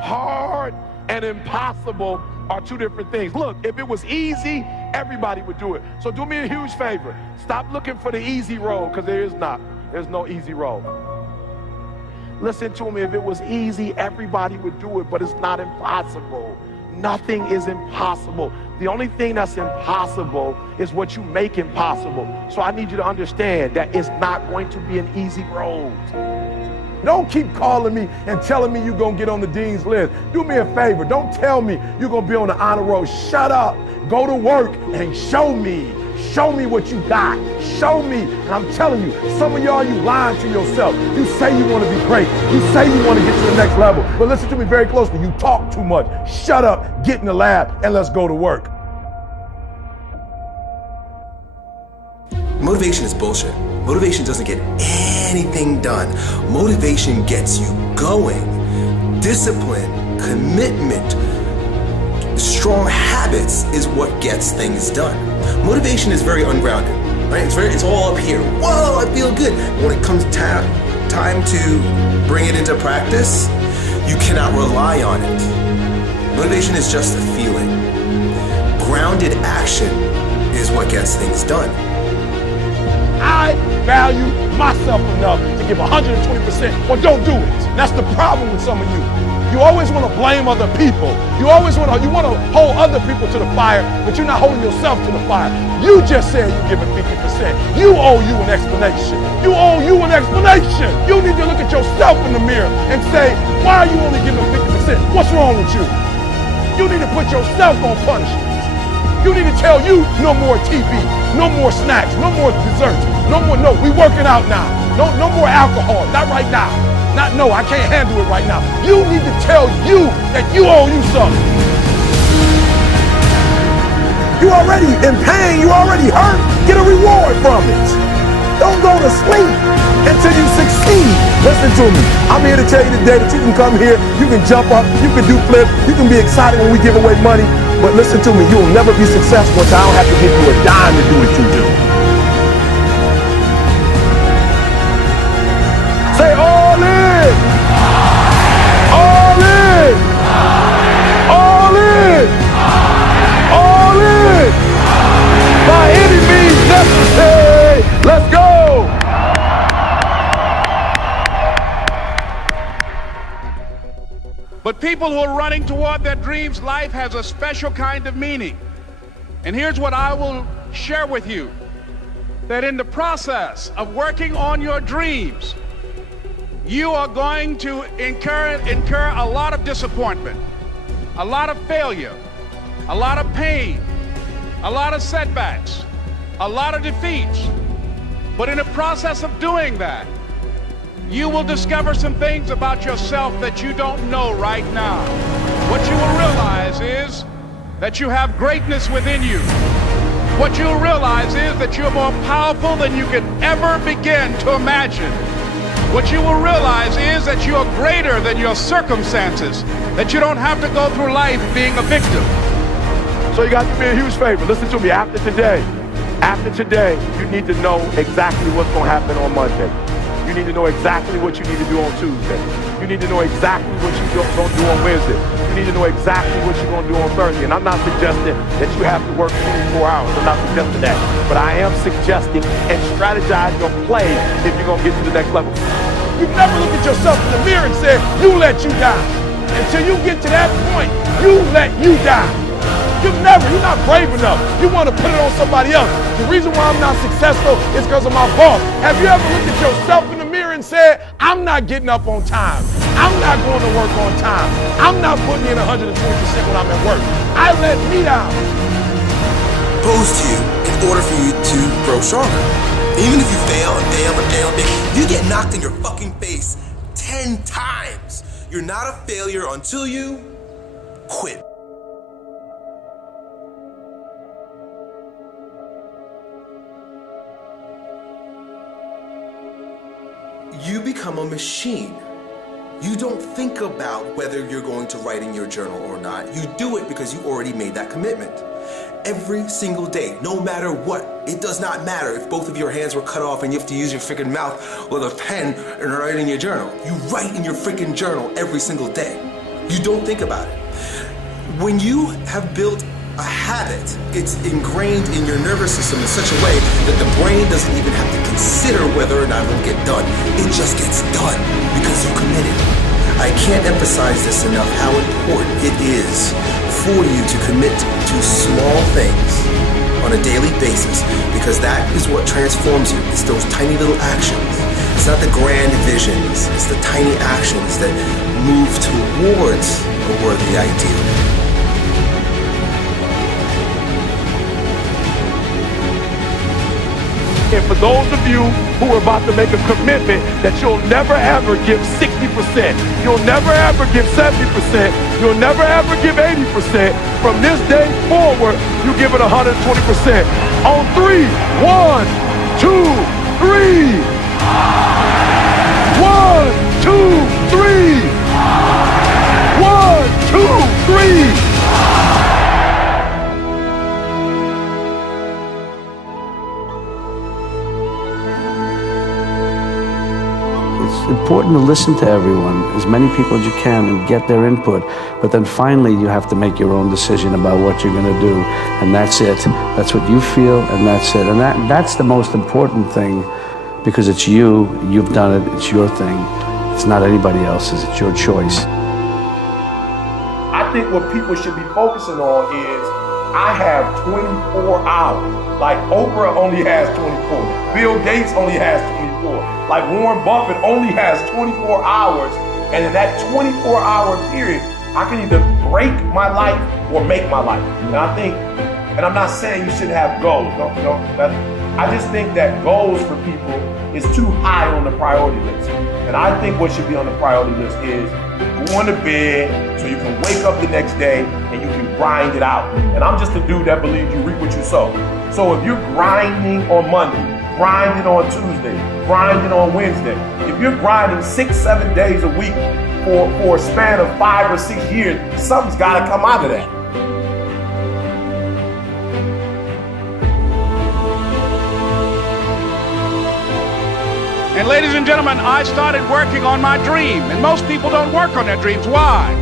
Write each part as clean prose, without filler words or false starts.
Hard and impossible are two different things. Look, if it was easy, everybody would do it. So do me a huge favor. Stop looking for the easy road, because there is not. There's no easy road. Listen to me. If it was easy, everybody would do it, but it's not impossible. Nothing is impossible. The only thing that's impossible is what you make impossible. So I need you to understand that it's not going to be an easy road. Don't keep calling me and telling me you're going to get on the dean's list. Do me a favor. Don't tell me you're going to be on the honor roll. Shut up. Go to work and show me. Show me what you got. Show me. And I'm telling you, some of y'all, you lying to yourself. You say you want to be great. You say you want to get to the next level. But listen to me very closely. You talk too much. Shut up, get in the lab, and let's go to work. Motivation is bullshit. Motivation doesn't get anything done. Motivation gets you going. Discipline, commitment, strong habits is what gets things done. Motivation is very ungrounded, right? It's all up here. Whoa, I feel good. When it comes time to bring it into practice, you cannot rely on it. Motivation is just a feeling. Grounded action is what gets things done. I value myself enough to give 120%, or don't do it. That's the problem with some of you. You always want to blame other people. You want to hold other people to the fire, but you're not holding yourself to the fire. You just said you're giving 50%. You owe you an explanation. You owe you an explanation. You need to look at yourself in the mirror and say, why are you only giving 50%? What's wrong with you? You need to put yourself on punishment. You need to tell you no more TV, no more snacks, no more desserts, no, we working out now. No more alcohol, not right now. No, I can't handle it right now. You need to tell you that you owe you something. You already in pain, you already hurt, get a reward from it. Don't go to sleep until you succeed. Listen to me. I'm here to tell you today that you can come here, you can jump up, you can do flips, you can be excited when we give away money. But listen to me, you will never be successful until I don't have to give you a dime to do what you do. Say all in! All in! All in! All in! By any means necessary! Let's go! But people who are running toward their dreams, life has a special kind of meaning. And here's what I will share with you. That in the process of working on your dreams, you are going to incur a lot of disappointment, a lot of failure, a lot of pain, a lot of setbacks, a lot of defeats. But in the process of doing that, you will discover some things about yourself that you don't know right now. What you will realize is that you have greatness within you. What you'll realize is that you're more powerful than you could ever begin to imagine. What you will realize is that you are greater than your circumstances, that you don't have to go through life being a victim. So you got to do me a huge favor. Listen to me. After today, you need to know exactly what's going to happen on Monday. You need to know exactly what you need to do on Tuesday. You need to know exactly what you're going to do on Wednesday. You need to know exactly what you're going to do on Thursday. And I'm not suggesting that you have to work 24 hours. I'm not suggesting that. But I am suggesting and strategize your play if you're going to get to the next level. You never look at yourself in the mirror and say, you let you die. Until you get to that point, you let you die. You're not brave enough. You want to put it on somebody else. The reason why I'm not successful is because of my boss. Have you ever looked at yourself in the mirror and said, I'm not getting up on time. I'm not going to work on time. I'm not putting in 120% when I'm at work. I let me down. Posed to you in order for you to grow stronger. Even if you fail and fail and fail, you get knocked in your fucking face 10 times. You're not a failure until you quit. You become a machine. You don't think about whether you're going to write in your journal or not. You do it because you already made that commitment. Every single day, no matter what. It does not matter if both of your hands were cut off and you have to use your freaking mouth with a pen and write in your journal. You write in your freaking journal every single day. You don't think about it. When you have built a habit, it's ingrained in your nervous system in such a way that the brain doesn't even have to consider whether or not it'll get done. It just gets done because you committed. I can't emphasize this enough, how important it is for you to commit to small things on a daily basis, because that is what transforms you. It's those tiny little actions. It's not the grand visions, it's the tiny actions that move towards a worthy ideal. And for those of you who are about to make a commitment that you'll never ever give 60%, you'll never ever give 70%, you'll never ever give 80%, from this day forward, you give it 120%. On 3, 1, 2, 3. 1, 2, 3. 1, 2, 3. It's important to listen to everyone, as many people as you can, and get their input. But then finally, you have to make your own decision about what you're going to do. And that's it. That's what you feel, and that's it. And that's the most important thing, because it's you. You've done it. It's your thing. It's not anybody else's. It's your choice. I think what people should be focusing on is, I have 24 hours. Like Oprah only has 24. Bill Gates only has 24. Like Warren Buffett only has 24 hours. And in that 24-hour period, I can either break my life or make my life. And I think, and I'm not saying you shouldn't have goals. I just think that goals for people is too high on the priority list. And I think what should be on the priority list is going to bed so you can wake up the next day and you can grind it out. And I'm just a dude that believes you reap what you sow. So if you're grinding on Monday, grinding on Tuesday, grinding on Wednesday, if you're grinding 6-7 days a week for a span of 5 or 6 years, something's got to come out of that. And ladies and gentlemen, I started working on my dream. And most people don't work on their dreams. Why?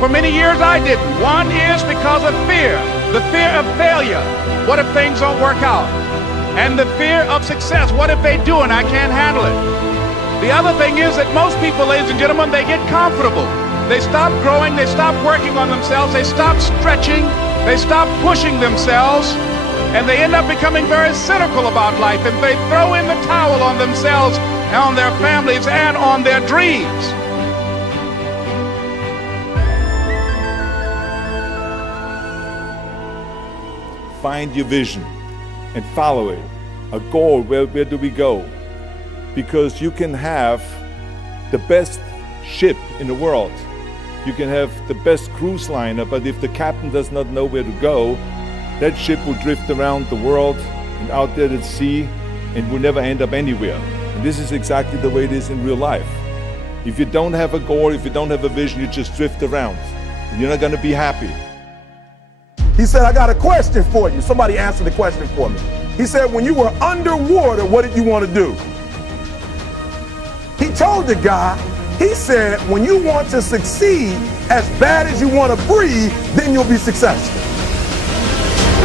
For many years I didn't. One is because of fear. The fear of failure. What if things don't work out? And the fear of success. What if they do and I can't handle it? The other thing is that most people, ladies and gentlemen, they get comfortable. They stop growing. They stop working on themselves. They stop stretching. They stop pushing themselves. And they end up becoming very cynical about life. And they throw in the towel on themselves, on their families, and on their dreams. Find your vision and follow it. A goal, where do we go? Because you can have the best ship in the world. You can have the best cruise liner, but if the captain does not know where to go, that ship will drift around the world and out there at sea and will never end up anywhere. And this is exactly the way it is in real life. If you don't have a goal, if you don't have a vision, you just drift around. You're not going to be happy. He said, I got a question for you. Somebody answer the question for me. He said, when you were underwater, what did you want to do? He told the guy, he said, when you want to succeed as bad as you want to breathe, then you'll be successful.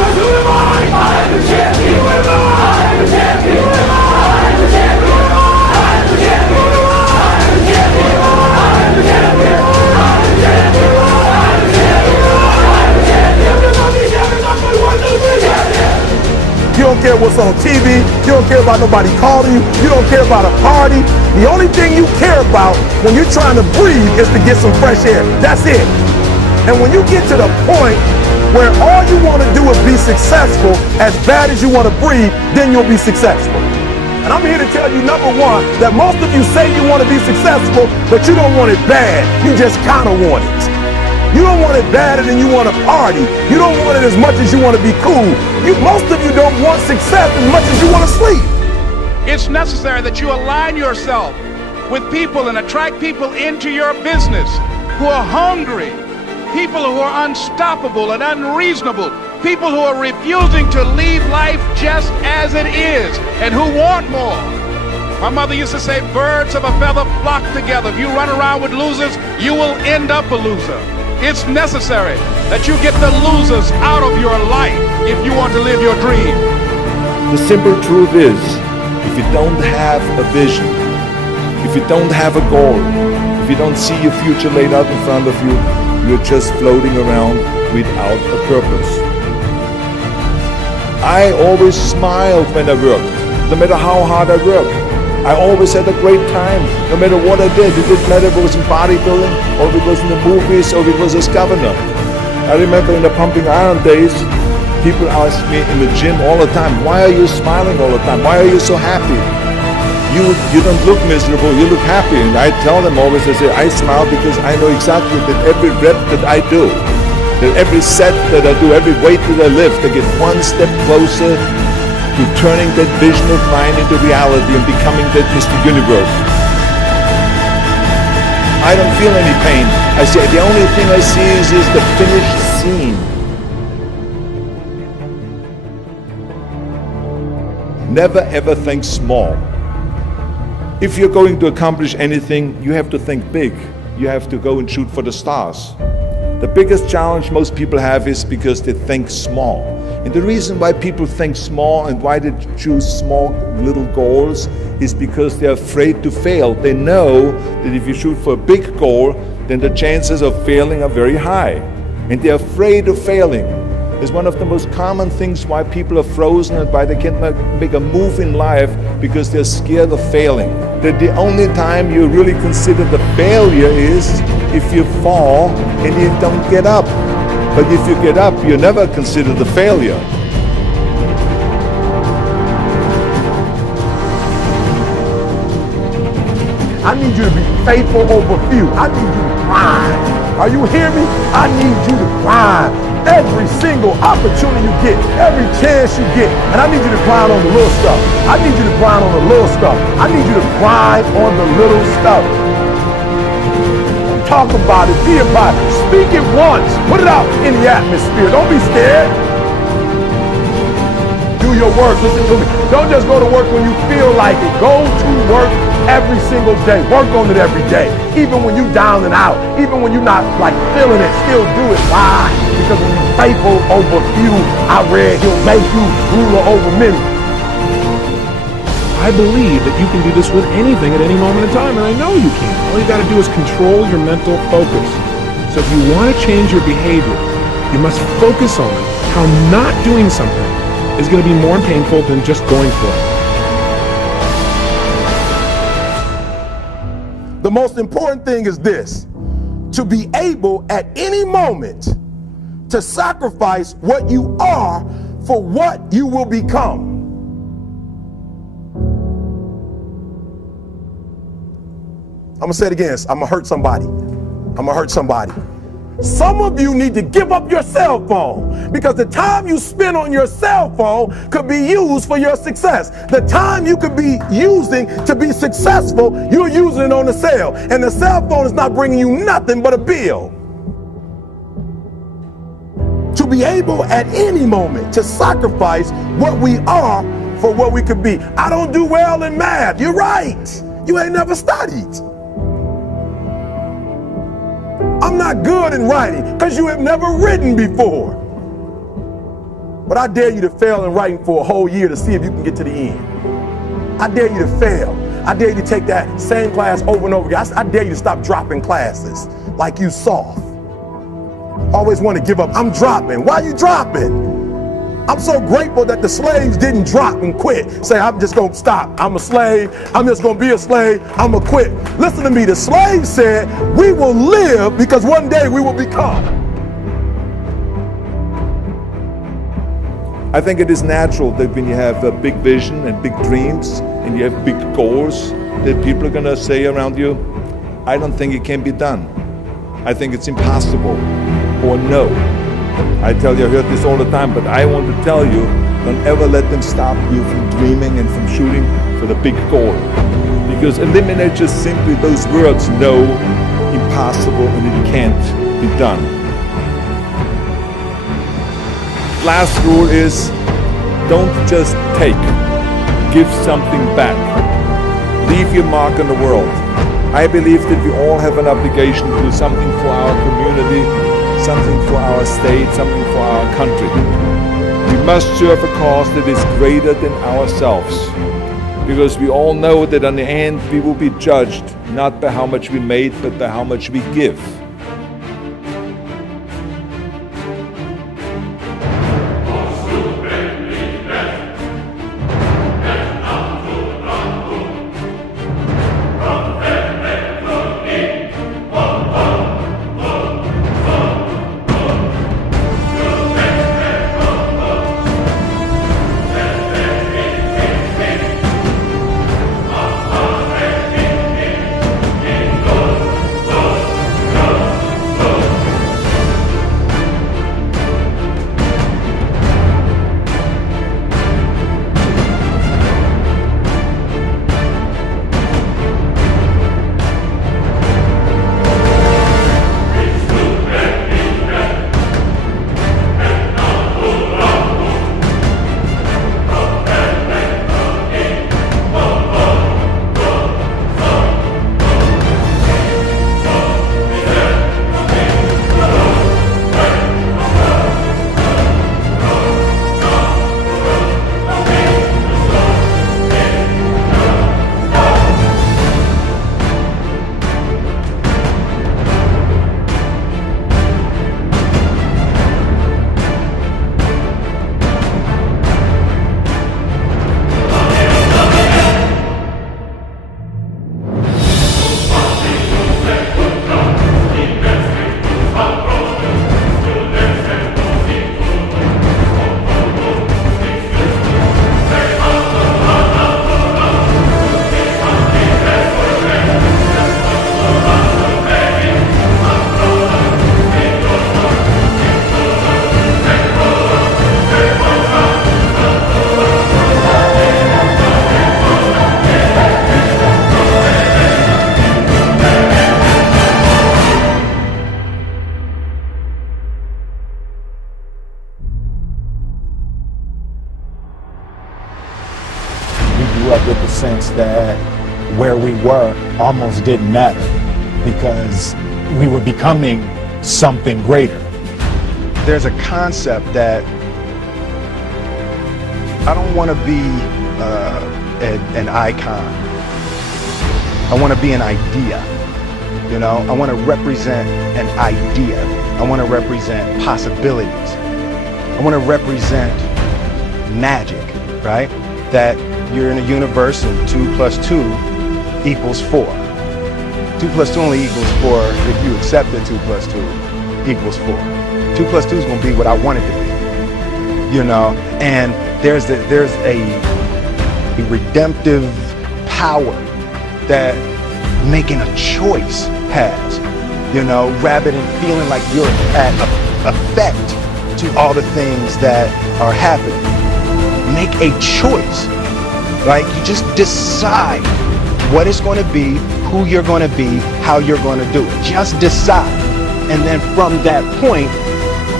Who am I? I am the champion. Who am I? I am the champion. Who am I? I am the champion. Who am I? I am the champion. Who am I? I am the champion. I am the champion. I am the champion. I am the champion. I am the champion. You don't care what's on TV. You don't care about nobody calling you. You don't care about a party. The only thing you care about when you're trying to breathe is to get some fresh air. That's it. And when you get to the point where all you want to do is be successful as bad as you want to breathe, then you'll be successful. And I'm here to tell you, number one, that most of you say you want to be successful, but you don't want it bad. You just kind of want it. You don't want it badder than you want to party. You don't want it as much as you want to be cool. Most of you don't want success as much as you want to sleep. It's necessary that you align yourself with people and attract people into your business who are hungry, people who are unstoppable and unreasonable, people who are refusing to leave life just as it is and who want more. My mother used to say, birds of a feather flock together. If you run around with losers, you will end up a loser. It's necessary that you get the losers out of your life if you want to live your dream. The simple truth is, if you don't have a vision, if you don't have a goal, if you don't see your future laid out in front of you, you're just floating around without a purpose. I always smiled when I worked, no matter how hard I worked. I always had a great time, no matter what I did. It didn't matter if it was in bodybuilding, or if it was in the movies, or if it was as governor. I remember in the pumping iron days, people asked me in the gym all the time, why are you smiling all the time? Why are you so happy? You don't look miserable, you look happy. And I tell them always, I say, I smile because I know exactly that every rep that I do, that every set that I do, every weight that I lift, I get one step closer to turning that vision of mine into reality and becoming that Mr. Universe. I don't feel any pain. I say the only thing I see is the finished scene. Never ever think small. If you're going to accomplish anything, you have to think big. You have to go and shoot for the stars. The biggest challenge most people have is because they think small. And the reason why people think small and why they choose small little goals is because they're afraid to fail. They know that if you shoot for a big goal, then the chances of failing are very high. And they're afraid of failing. It's one of the most common things why people are frozen and why they can't make a move in life, because they're scared of failing. That the only time you really consider the failure is if you fall and you don't get up. But if you get up, you never consider the failure. I need you to be faithful over few. I need you to grind. Are you hearing me? I need you to grind. Every single opportunity you get, every chance you get. And I need you to grind on the little stuff. I need you to grind on the little stuff. I need you to grind on the little stuff. Talk about it, be about it, speak it once, put it out in the atmosphere. Don't be scared. Do your work, listen to me. Don't just go to work when you feel like it. Go to work every single day. Work on it every day. Even when you're down and out, even when you're not like feeling it, still do it. Why? Because when you're faithful over few, I read he'll make you ruler over many. I believe that you can do this with anything at any moment in time, and I know you can. All you got to do is control your mental focus. So if you want to change your behavior, you must focus on how not doing something is going to be more painful than just going for it. The most important thing is this: to be able at any moment to sacrifice what you are for what you will become. I'm gonna say it again. I'm gonna hurt somebody. I'm gonna hurt somebody. Some of you need to give up your cell phone, because the time you spend on your cell phone could be used for your success. The time you could be using to be successful, you're using it on the cell. And the cell phone is not bringing you nothing but a bill. To be able at any moment to sacrifice what we are for what we could be. I don't do well in math. You're right. You ain't never studied. I'm not good in writing because you have never written before. But I dare you to fail in writing for a whole year to see if you can get to the end. I dare you to fail. I dare you to take that same class over and over again. I dare you to stop dropping classes like you soft. Always want to give up. I'm dropping. Why are you dropping? I'm so grateful that the slaves didn't drop and quit. Say, I'm just going to stop. I'm a slave. I'm just going to be a slave. I'm going to quit. Listen to me. The slaves said, we will live because one day we will become. I think it is natural that when you have a big vision and big dreams and you have big goals, that people are going to say around you, I don't think it can be done. I think it's impossible, or no. I tell you, I heard this all the time, but I want to tell you, don't ever let them stop you from dreaming and from shooting for the big goal. Because eliminate just simply those words, no, impossible, and it can't be done. Last rule is, don't just take, give something back. Leave your mark on the world. I believe that we all have an obligation to do something for our community, something for our state, something for our country. We must serve a cause that is greater than ourselves, because we all know that in the end we will be judged not by how much we made, but by how much we give. Up with the sense that where we were almost didn't matter because we were becoming something greater. There's a concept that I don't want to be an icon. I want to be an idea. You know, I want to represent an idea. I want to represent possibilities. I want to represent magic, right? That you're in a universe and 2 + 2 equals 4. 2 + 2 only equals 4 if you accept that 2 + 2 equals 4. 2 + 2 is going to be what I want it to be, you know. And there's a redemptive power that making a choice has, you know, rather than feeling like you're at effect to all the things that are happening. Make a choice. Like, you just decide what it's going to be, who you're going to be, how you're going to do it. Just decide. And then from that point,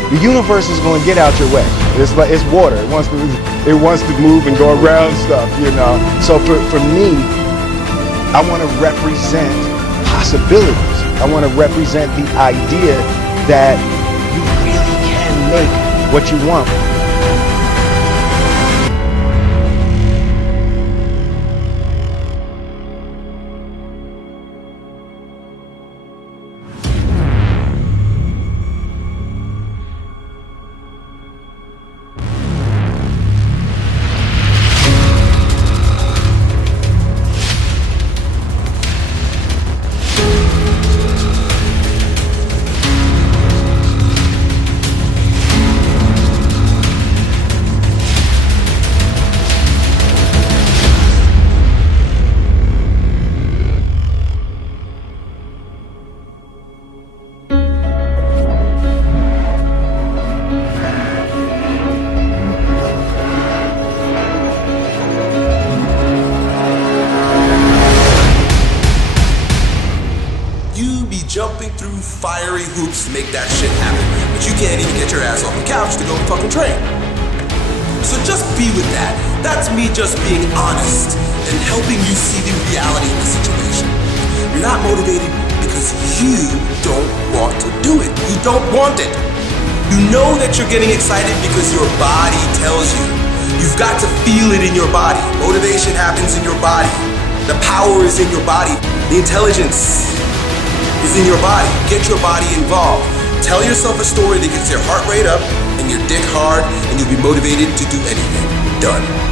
the universe is going to get out your way. It's like, it's water. It wants to move and go around stuff, you know. So for me, I want to represent possibilities. I want to represent the idea that you really can make what you want. Jumping through fiery hoops to make that shit happen, but you can't even get your ass off the couch to go fucking train. So just be with that. That's me just being honest and helping you see the reality of the situation. You're not motivated because you don't want to do it. You don't want it. You know that you're getting excited because your body tells you. You've got to feel it in your body. Motivation happens in your body. The power is in your body. The intelligence is in your body. Get your body involved. Tell yourself a story that gets your heart rate up and your dick hard, and you'll be motivated to do anything. Done.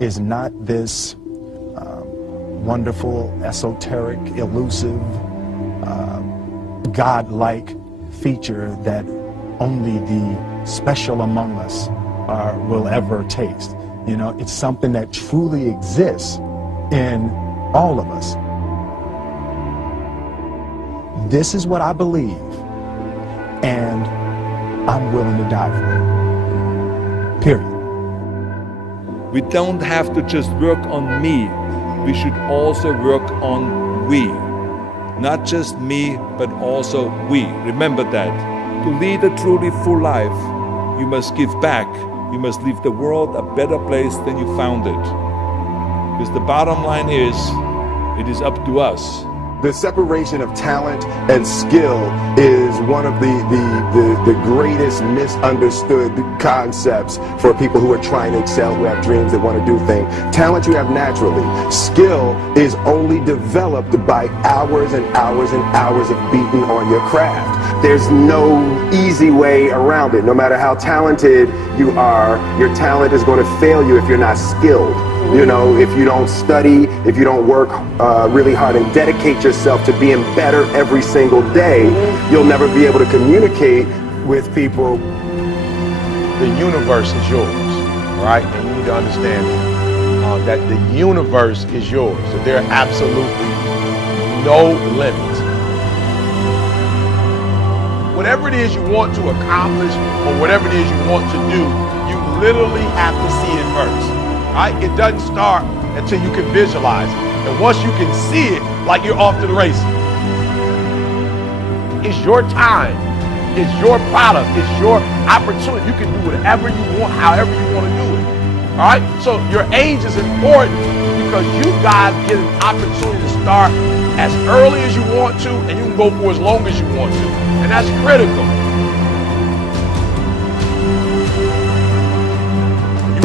is not this wonderful, esoteric, elusive, God-like feature that only the special among us will ever taste. You know, it's something that truly exists in all of us. This is what I believe, and I'm willing to die for it. Period. We don't have to just work on me. We should also work on we. Not just me, but also we. Remember that. To lead a truly full life, you must give back. You must leave the world a better place than you found it. Because the bottom line is, it is up to us. The separation of talent and skill is one of the greatest misunderstood concepts for people who are trying to excel, who have dreams, that want to do things. Talent you have naturally. Skill is only developed by hours and hours and hours of beating on your craft. There's no easy way around it. No matter how talented you are, your talent is going to fail you if you're not skilled. You know, if you don't study, if you don't work really hard and dedicate yourself to being better every single day, you'll never be able to communicate with people. The universe is yours, all right? And you need to understand that the universe is yours. So there are absolutely no limits. Whatever it is you want to accomplish or whatever it is you want to do, you literally have to see it first. Right? It doesn't start until you can visualize it. And once you can see it, like you're off to the races. It's your time. It's your product. It's your opportunity. You can do whatever you want, however you want to do it. All right? So your age is important because you guys get an opportunity to start as early as you want to, and you can go for as long as you want to. And that's critical.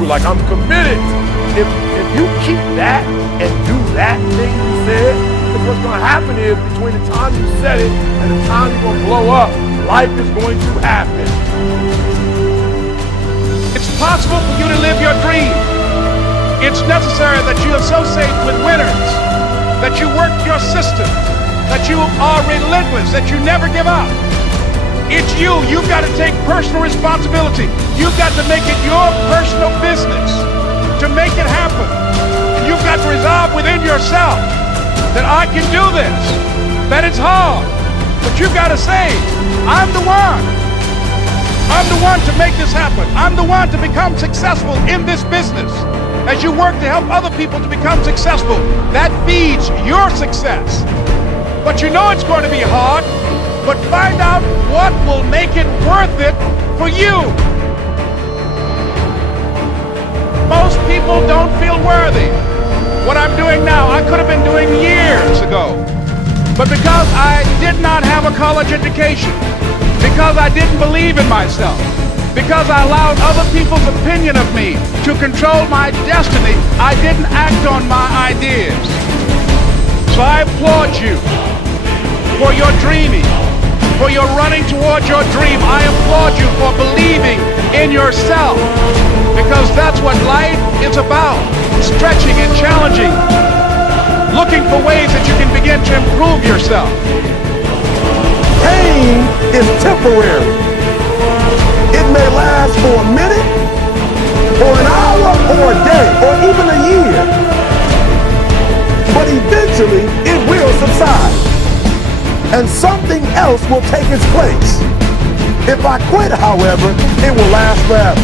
Like, I'm committed. If you keep that and do that thing you said, then what's going to happen is between the time you said it and the time you're going to blow up, life is going to happen. It's possible for you to live your dream. It's necessary that you associate with winners, that you work your system, that you are relentless, that you never give up. It's you. You've got to take personal responsibility. You've got to make it your personal business to make it happen. And you've got to resolve within yourself that I can do this, that it's hard, but you've got to say, I'm the one. I'm the one to make this happen. I'm the one to become successful in this business. As you work to help other people to become successful, that feeds your success. But you know it's going to be hard. But find out what will make it worth it for you. Most people don't feel worthy. What I'm doing now, I could have been doing years ago. But because I did not have a college education, because I didn't believe in myself, because I allowed other people's opinion of me to control my destiny, I didn't act on my ideas. So I applaud you for your dreaming, for your running towards your dream. I applaud you for believing in yourself, because that's what life is about, stretching and challenging, looking for ways that you can begin to improve yourself. Pain is temporary. It may last for a minute, or an hour, or a day, or even a year, but eventually it will subside. And something else will take its place. If I quit, however, it will last forever.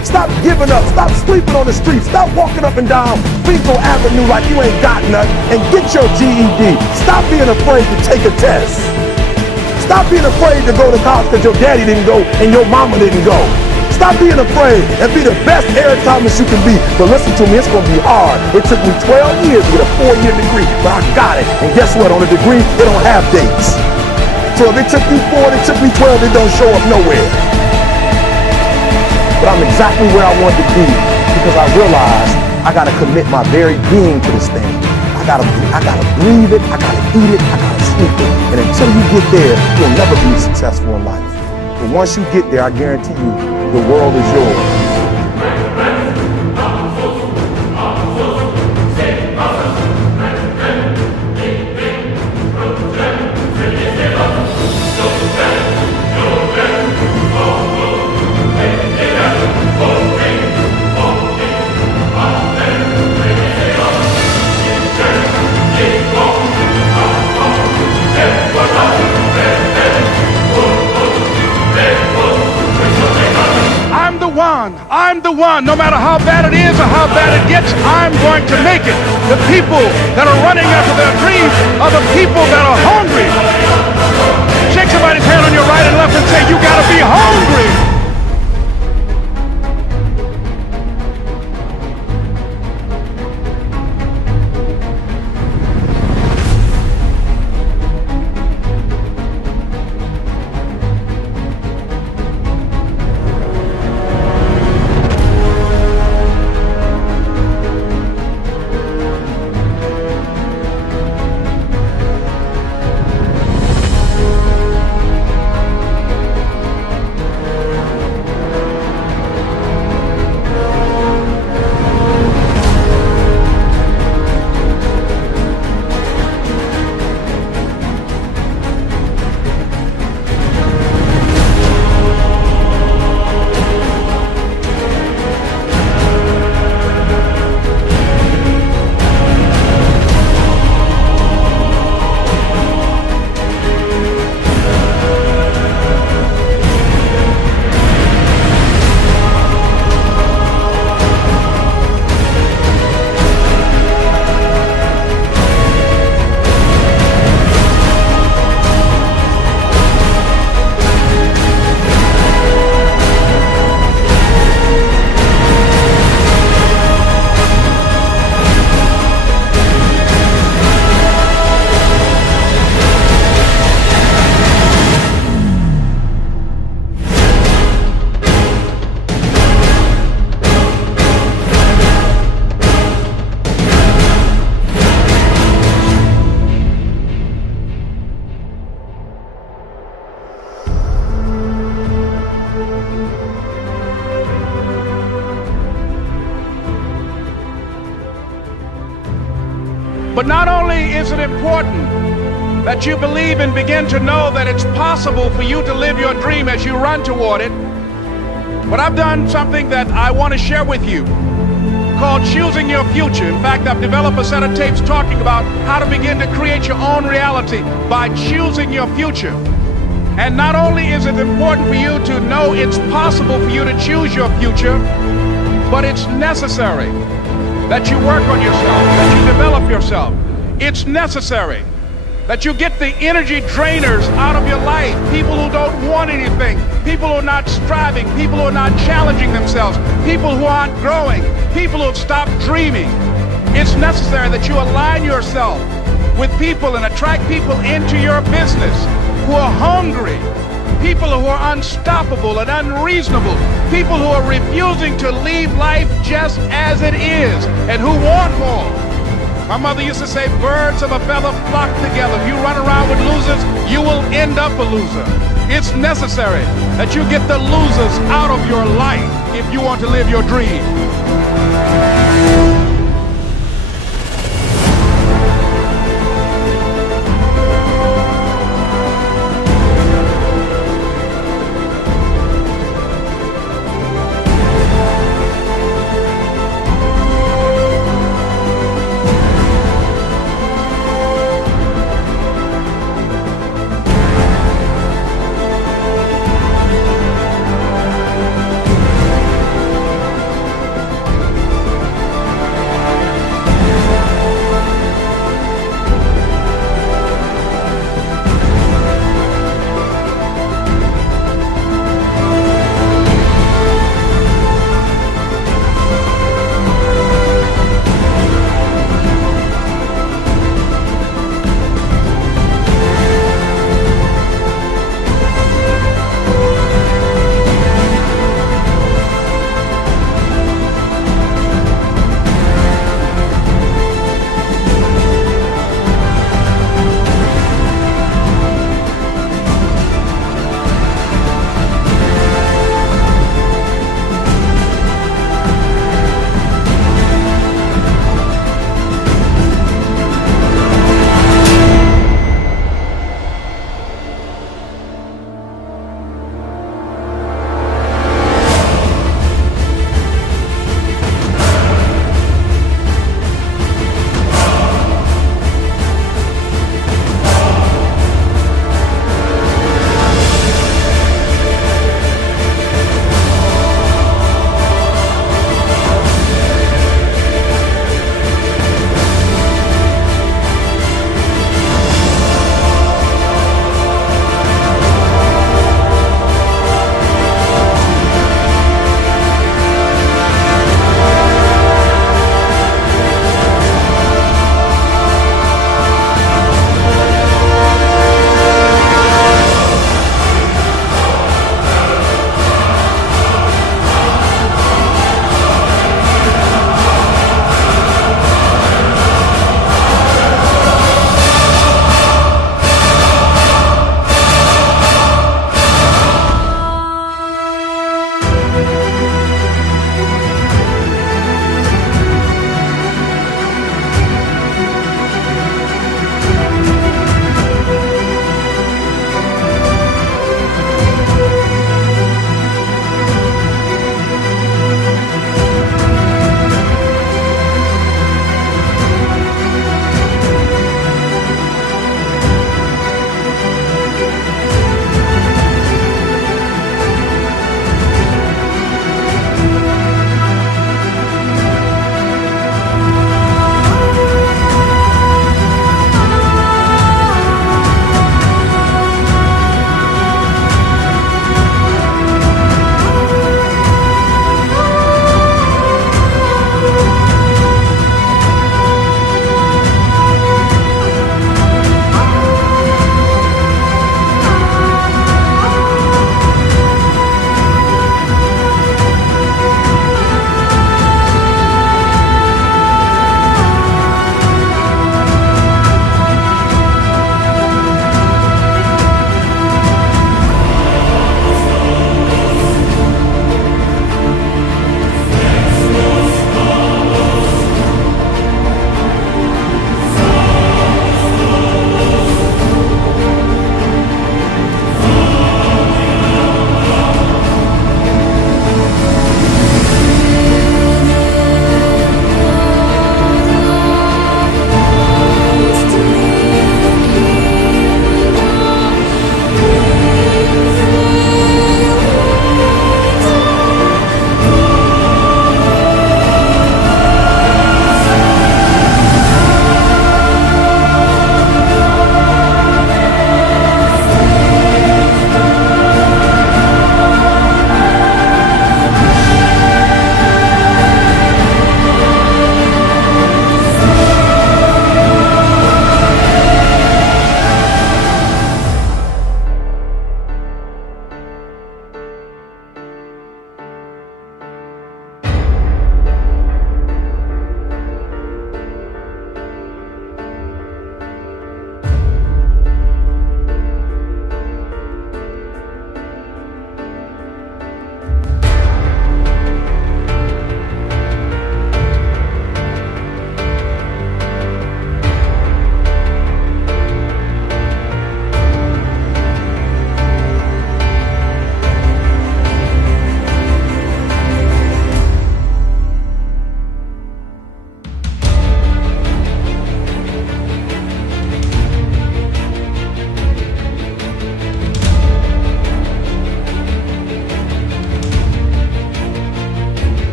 Stop giving up. Stop sleeping on the street. Stop walking up and down Fecal Avenue like you ain't got nothing, and get your GED. Stop being afraid to take a test. Stop being afraid to go to college because your daddy didn't go and your mama didn't go. Stop being afraid and be the best airtimist you can be. But listen to me, it's going to be hard. It took me 12 years to get a 4-year degree, but I got it. And guess what? On a degree, it don't have dates. So if it took you 4 and it took me 12, it don't show up nowhere. But I'm exactly where I want to be because I realized I got to commit my very being to this thing. I gotta breathe it, I gotta eat it, I gotta sleep it. And until you get there, you'll never be successful in life. But once you get there, I guarantee you, the world is yours. I'm the one, no matter how bad it is or how bad it gets, I'm going to make it. The people that are running after their dreams are the people that are hungry. Shake somebody's hand on your right and left and say, you gotta be hungry. But not only is it important that you believe and begin to know that it's possible for you to live your dream as you run toward it, but I've done something that I want to share with you called Choosing Your Future. In fact, I've developed a set of tapes talking about how to begin to create your own reality by choosing your future. And not only is it important for you to know it's possible for you to choose your future, but it's necessary that you work on yourself, that you develop yourself. It's necessary that you get the energy drainers out of your life, people who don't want anything, people who are not striving, people who are not challenging themselves, people who aren't growing, people who have stopped dreaming. It's necessary that you align yourself with people and attract people into your business who are hungry, people who are unstoppable and unreasonable, people who are refusing to leave life just as it is and who want more. My mother used to say, birds of a feather flock together. If you run around with losers, you will end up a loser. It's necessary that you get the losers out of your life if you want to live your dream.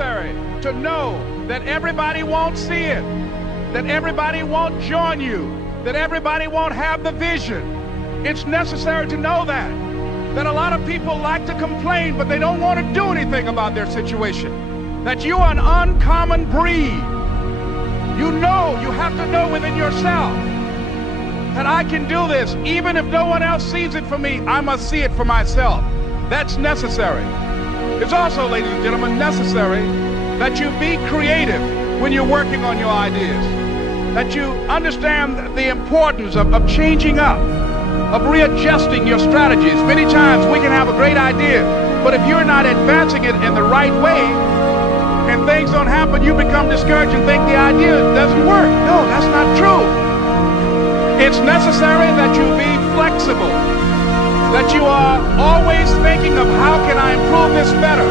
necessary to know that everybody won't see it, that everybody won't join you, that everybody won't have the vision. It's necessary to know that a lot of people like to complain, but they don't want to do anything about their situation. That you are an uncommon breed. You have to know within yourself that I can do this. Even if no one else sees it for me, I must see it for myself. That's necessary. It's also, ladies and gentlemen, necessary that you be creative when you're working on your ideas. That you understand the importance of changing up, of readjusting your strategies. Many times we can have a great idea, but if you're not advancing it in the right way and things don't happen, you become discouraged and think the idea doesn't work. No, that's not true. It's necessary that you be flexible, that you are always thinking of how can I improve this better.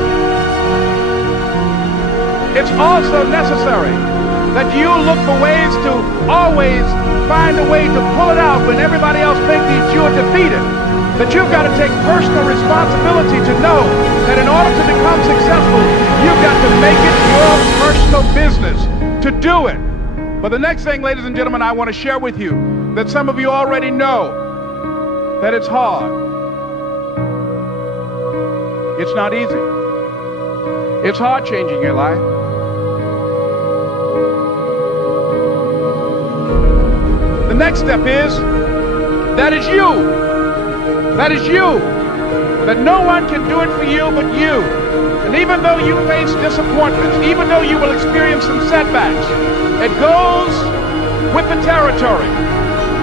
It's also necessary that you look for ways to always find a way to pull it out when everybody else thinks that you're defeated. That you've got to take personal responsibility to know that in order to become successful, you've got to make it your personal business to do it. But the next thing, ladies and gentlemen, I want to share with you that some of you already know that it's hard. It's not easy. It's hard changing your life. The next step is that is you. That is you. That no one can do it for you but you. And even though you face disappointments, even though you will experience some setbacks, it goes with the territory.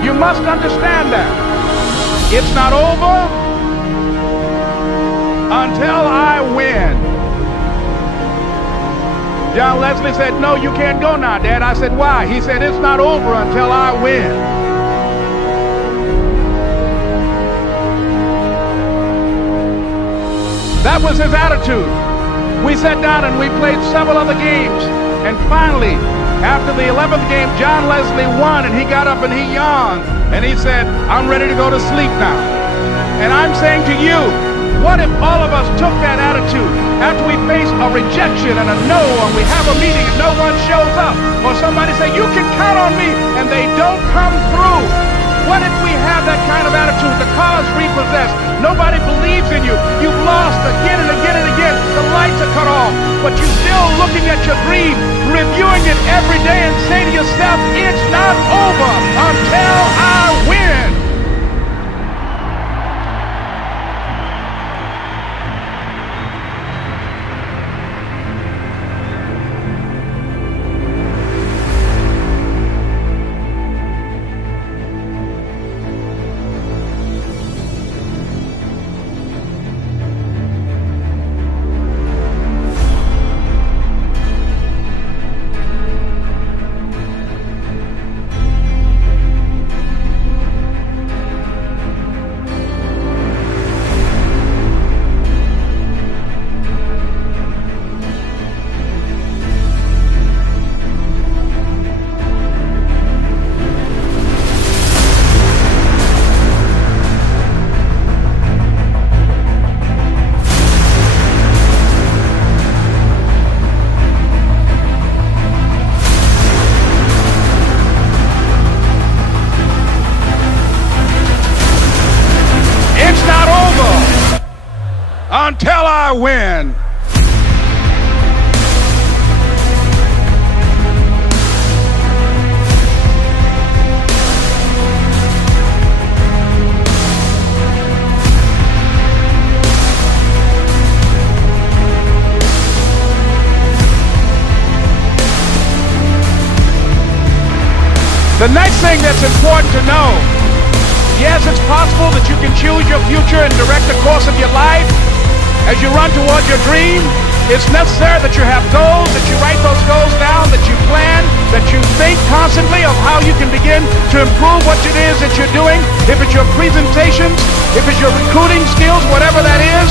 You must understand that. It's not over until I win. John Leslie said, no, you can't go now, Dad. I said, why? He said, it's not over until I win. That was his attitude. We sat down and we played several other games. And finally, after the 11th game, John Leslie won, and he got up and he yawned. And he said, I'm ready to go to sleep now. And I'm saying to you, what if all of us took that attitude after we face a rejection and a no, or we have a meeting and no one shows up, or somebody say, you can count on me, and they don't come through? What if we have that kind of attitude? The car's repossessed. Nobody believes in you. You've lost again and again and again. The lights are cut off, but you're still looking at your dream, reviewing it every day, and say to yourself, it's not over until I win. Until I win. The next thing that's important to know, yes, it's possible that you can choose your future and direct the course of your life as you run toward your dream. It's necessary that you have goals, that you write those goals down, that you plan, that you think constantly of how you can begin to improve what it is that you're doing. If it's your presentations, if it's your recruiting skills, whatever that is.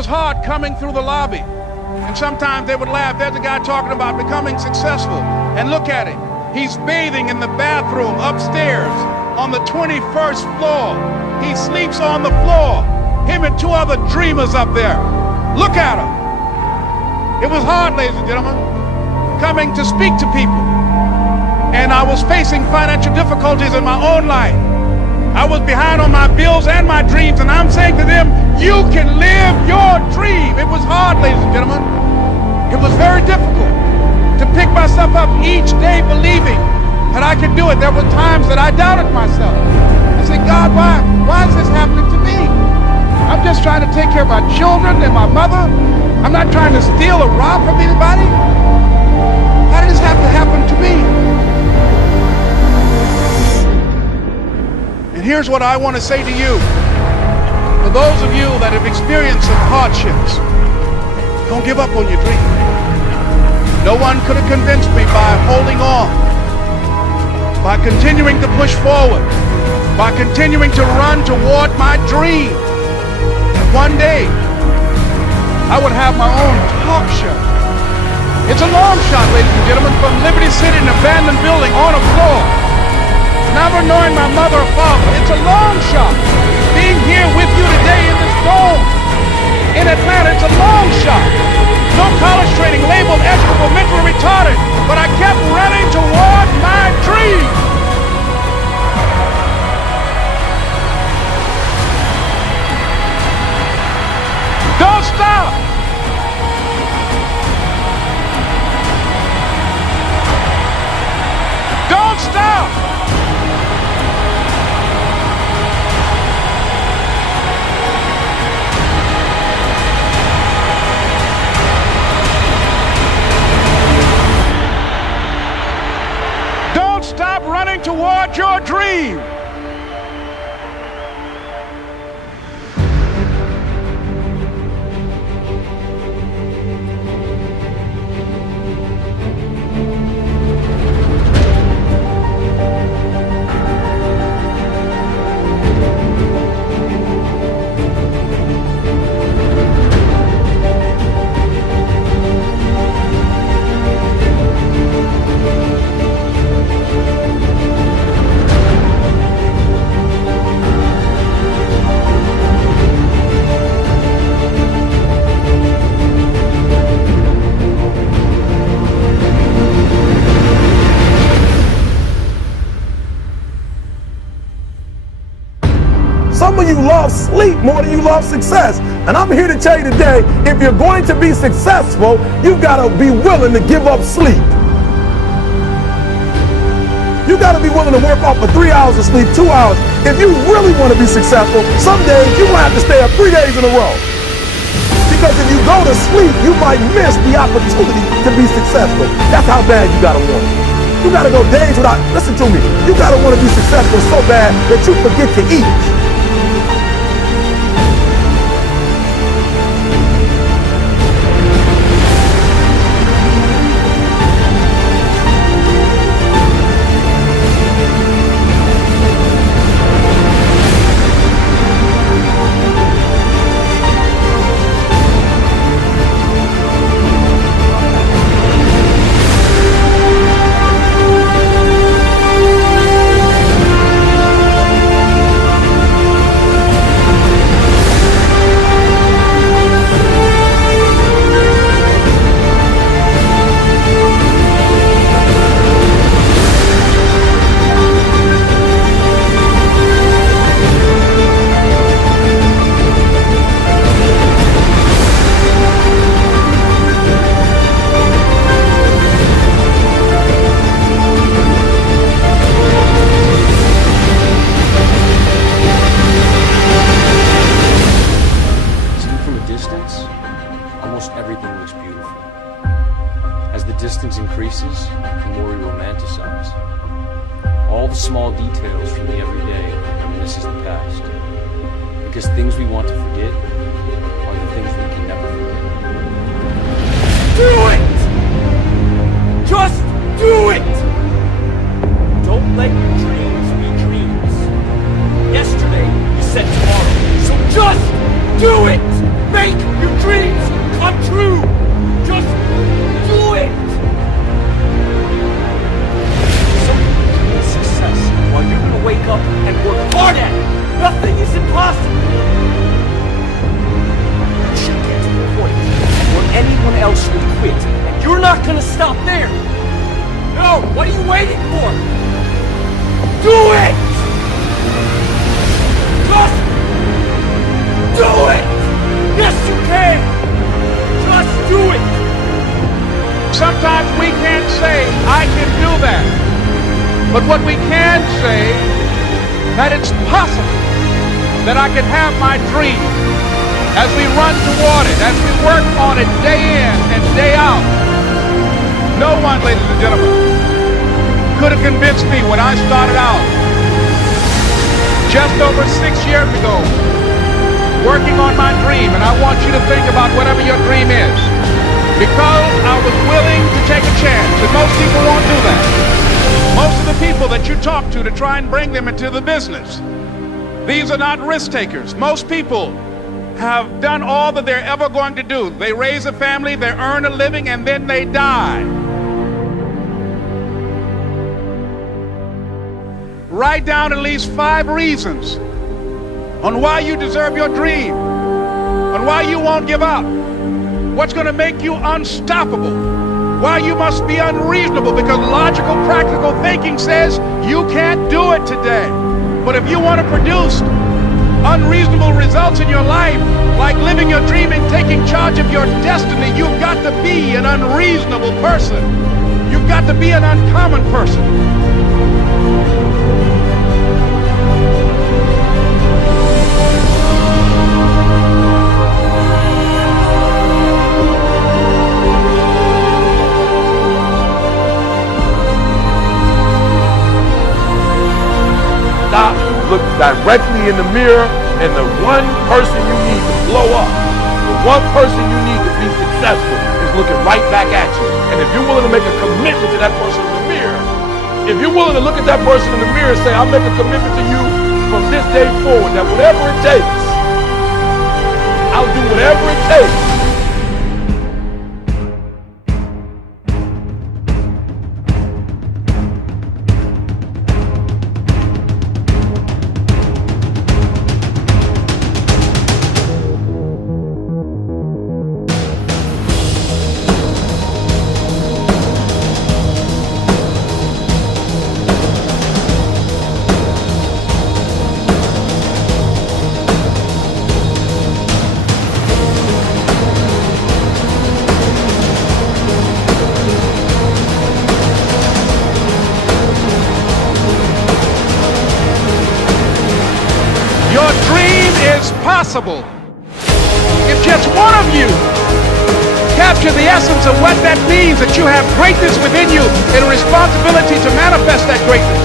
was hard coming through the lobby. And sometimes they would laugh. There's a guy talking about becoming successful. And look at him. He's bathing in the bathroom upstairs on the 21st floor. He sleeps on the floor. Him and two other dreamers up there. Look at him. It was hard, ladies and gentlemen, coming to speak to people. And I was facing financial difficulties in my own life. I was behind on my bills and my dreams, and I'm saying to them, you can live your dream. It was hard, ladies and gentlemen. It was very difficult to pick myself up each day believing that I could do it. There were times that I doubted myself. I said, God, why is this happening to me? I'm just trying to take care of my children and my mother. I'm not trying to steal or rob from anybody. Why did this have to happen to me? And here's what I want to say to you. For those of you that have experienced some hardships, don't give up on your dream. No one could have convinced me by holding on, by continuing to push forward, by continuing to run toward my dream. And one day, I would have my own talk show. It's a long shot, ladies and gentlemen, from Liberty City, an abandoned building on a floor. Never knowing my mother or father. It's a long shot. Being here with you today in this dome in Atlanta, it's a long shot. No college training, labeled extra or mentally retarded, but I kept running toward my dream. Don't stop. Don't stop. Stop running toward your dream. Some of you love sleep more than you love success. And I'm here to tell you today, if you're going to be successful, you've got to be willing to give up sleep. You got to be willing to work off for 3 hours of sleep, 2 hours. If you really want to be successful, some days you will have to stay up 3 days in a row. Because if you go to sleep, you might miss the opportunity to be successful. That's how bad you got to want it. You got to go days without, listen to me, you got to want to be successful so bad that you forget to eat. distance increases, the more we romanticize. All the small details from the everyday reminisces the past. Because things we want to forget are the things we can never forget. Do it! Just do it! Don't let your dreams be dreams. Yesterday, you said tomorrow. So just do it! Make your go. What are you waiting for? Do it! Just do it! Yes, you can! Just do it! Sometimes we can't say, I can do that. But what we can say, that it's possible that I can have my dream as we run toward it, as we work on it day in and day out. No one, ladies and gentlemen, could have convinced me when I started out just over 6 years ago, working on my dream. And I want you to think about whatever your dream is, because I was willing to take a chance, and most people won't do that. Most of the people that you talk to try and bring them into the business, these are not risk takers. Most people have done all that they're ever going to do. They raise a family, they earn a living, and then they die. Write down at least 5 reasons on why you deserve your dream, on why you won't give up, what's going to make you unstoppable, why you must be unreasonable, because logical, practical thinking says you can't do it today. But if you want to produce unreasonable results in your life, like living your dream and taking charge of your destiny, you've got to be an unreasonable person. You've got to be an uncommon person. Stop, look directly in the mirror, and the one person you need to blow up, the one person you need to be successful is looking right back at you. And if you're willing to make a commitment to that person in the mirror, if you're willing to look at that person in the mirror and say, I'll make a commitment to you from this day forward, that whatever it takes, I'll do whatever it takes. Possible. If just one of you capture the essence of what that means, that you have greatness within you and a responsibility to manifest that greatness,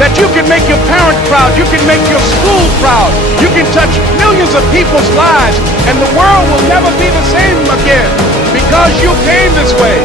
that you can make your parents proud, you can make your school proud, you can touch millions of people's lives, and the world will never be the same again because you came this way.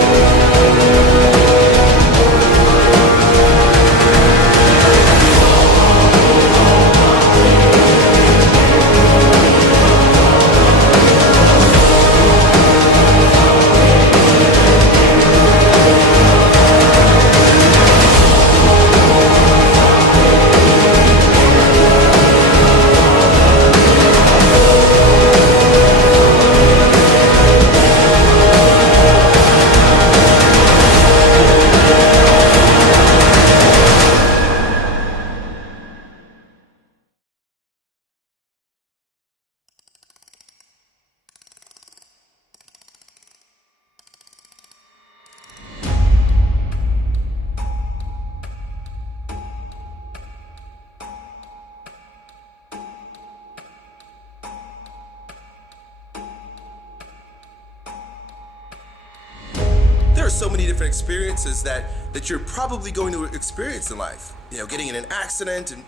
There are so many different experiences that you're probably going to experience in life. You know, getting in an accident, and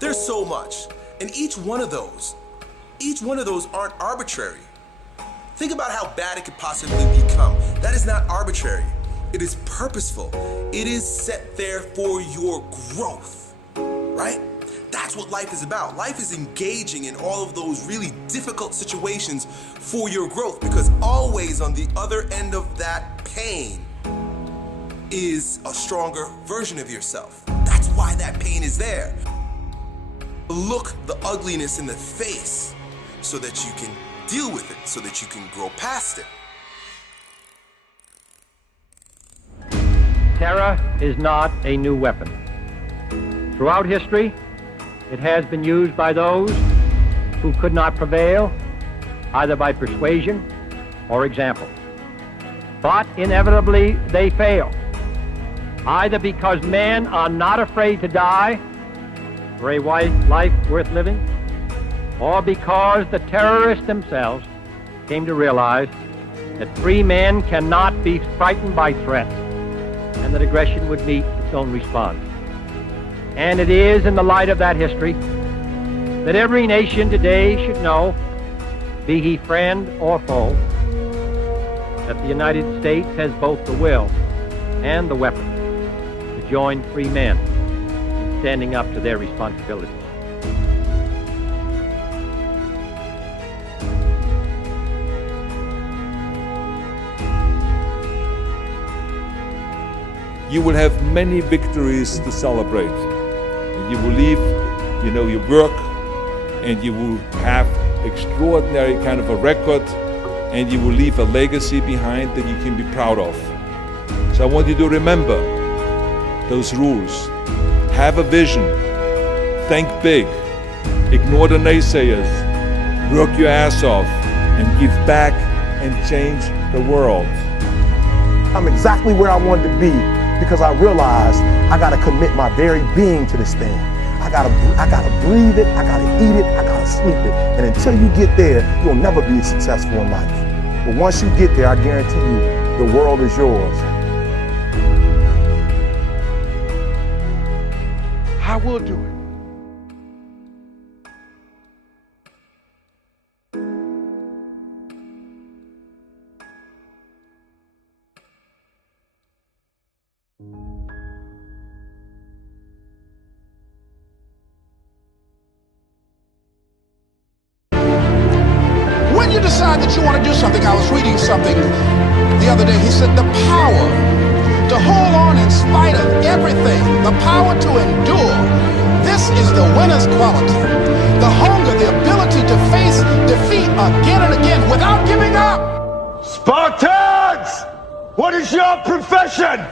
there's so much. And each one of those aren't arbitrary. Think about how bad it could possibly become. That is not arbitrary. It is purposeful. It is set there for your growth, right? That's what life is about. Life is engaging in all of those really difficult situations for your growth, because always on the other end of that pain is a stronger version of yourself. That's why that pain is there. Look the ugliness in the face so that you can deal with it, so that you can grow past it. Terror is not a new weapon. Throughout history, it has been used by those who could not prevail either by persuasion or example. But inevitably they fail, either because men are not afraid to die for a life worth living, or because the terrorists themselves came to realize that free men cannot be frightened by threats, and that aggression would meet its own response. And it is in the light of that history that every nation today should know, be he friend or foe, that the United States has both the will and the weapon to join free men in standing up to their responsibilities. You will have many victories to celebrate. You will leave, your work, and you will have extraordinary kind of a record, and you will leave a legacy behind that you can be proud of. So I want you to remember those rules. Have a vision. Think big. Ignore the naysayers. Work your ass off and give back and change the world. I'm exactly where I wanted to be because I realized I gotta commit my very being to this thing. I gotta breathe it, I gotta eat it, I gotta sleep it. And until you get there, you'll never be successful in life. But once you get there, I guarantee you, the world is yours. I will do it. When you decide that you want to do something, I was reading something the other day. He said the power to hold on in spite of everything, the power to endure, this is the winner's quality. The hunger, the ability to face defeat again and again without giving up. Spartans! What is your profession?